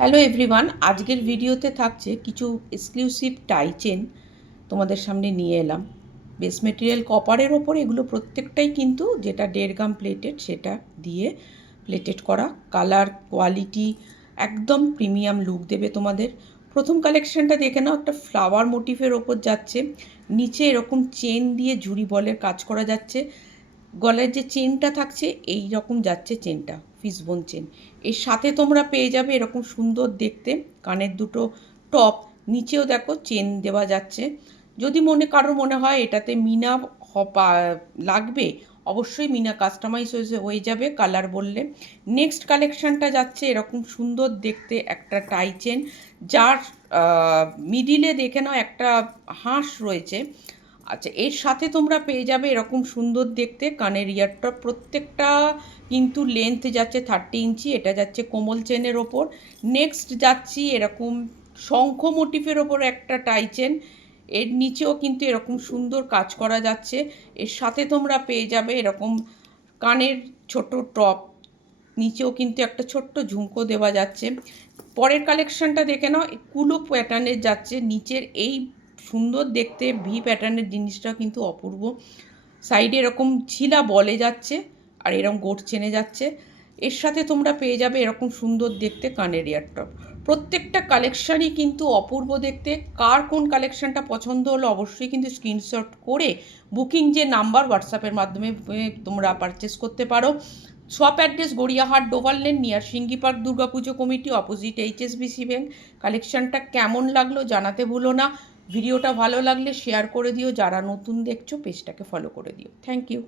Hello everyone, আজকের ভিডিওতে থাকছে কিছু এক্সক্লুসিভ টাই চেন তোমাদের সামনে নিয়ে এলাম। বেস মেটেরিয়াল কপারের ওপর এগুলো প্রত্যেকটাই কিন্তু যেটা 1.5 গ্রাম প্লেটেড সেটা দিয়ে প্লেটেড করা। কালার কোয়ালিটি একদম প্রিমিয়াম লুক দেবে তোমাদের। প্রথম কালেকশনটা দেখে নাও, একটা ফ্লাওয়ার মোটিফের ওপর যাচ্ছে, নিচে এরকম চেন দিয়ে ঝুরি বলের কাজ করা যাচ্ছে। গলার যে চেনটা থাকছে এই রকম যাচ্ছে চেনটা, ফিসবোন চেন। এর সাথে তোমরা পেয়ে যাবে এরকম সুন্দর দেখতে কানের দুটো টপ, নিচেও দেখো চেন দেওয়া যাচ্ছে। যদি কারোর মনে হয় এটাতে মিনা লাগবে, অবশ্যই মিনা কাস্টমাইজ হয়ে যাবে কালার বললে। নেক্সট কালেকশানটা যাচ্ছে এরকম সুন্দর দেখতে একটা টাই চেন, যার মিডিলে দেখে নাও একটা হাঁস রয়েছে। আচ্ছা, এর সাথে তোমরা পেয়ে যাবে এরকম সুন্দর দেখতে কানের ইয়ারটপ, প্রত্যেকটা কিন্তু লেন্থ যাচ্ছে 30 ইঞ্চি, এটা যাচ্ছে কোমল চেনের ওপর। নেক্সট যাচ্ছি এরকম শঙ্খ মোটিফের ওপর একটা টাই চেন, এর নিচেও কিন্তু এরকম সুন্দর কাজ করা যাচ্ছে। এর সাথে তোমরা পেয়ে যাবে এরকম কানের ছোট টপ, নিচেও কিন্তু একটা ছোট্ট ঝুমকো দেওয়া যাচ্ছে। পরের কালেকশনটা দেখে নাও, কুলো প্যাটার্নের যাচ্ছে, নিচের এই সুন্দর দেখতে ভি প্যাটার্নের জিনিসটা কিন্তু অপূর্ব। সাইডে এরকম ছিলা বলে যাচ্ছে আর এরকম গোট চেনে যাচ্ছে। এর সাথে তোমরা পেয়ে যাবে এরকম সুন্দর দেখতে কানের ইয়ারটপ। প্রত্যেকটা কালেকশানই কিন্তু অপূর্ব দেখতে। কার কোন কালেকশানটা পছন্দ হলো অবশ্যই কিন্তু স্ক্রিনশট করে বুকিং যে নাম্বার হোয়াটসঅ্যাপের মাধ্যমে তোমরা পারচেস করতে পারো। Shop address Gariahat Dover Lane near Singhi park Durga Puja committee opposite HSBC bank. কালেকশানটা কেমন লাগলো জানাতে ভুলো না। ভিডিওটা ভালো লাগলে শেয়ার করে দিও, যারা নতুন দেখছো পেজটাকে ফলো করে দিও। Thank you.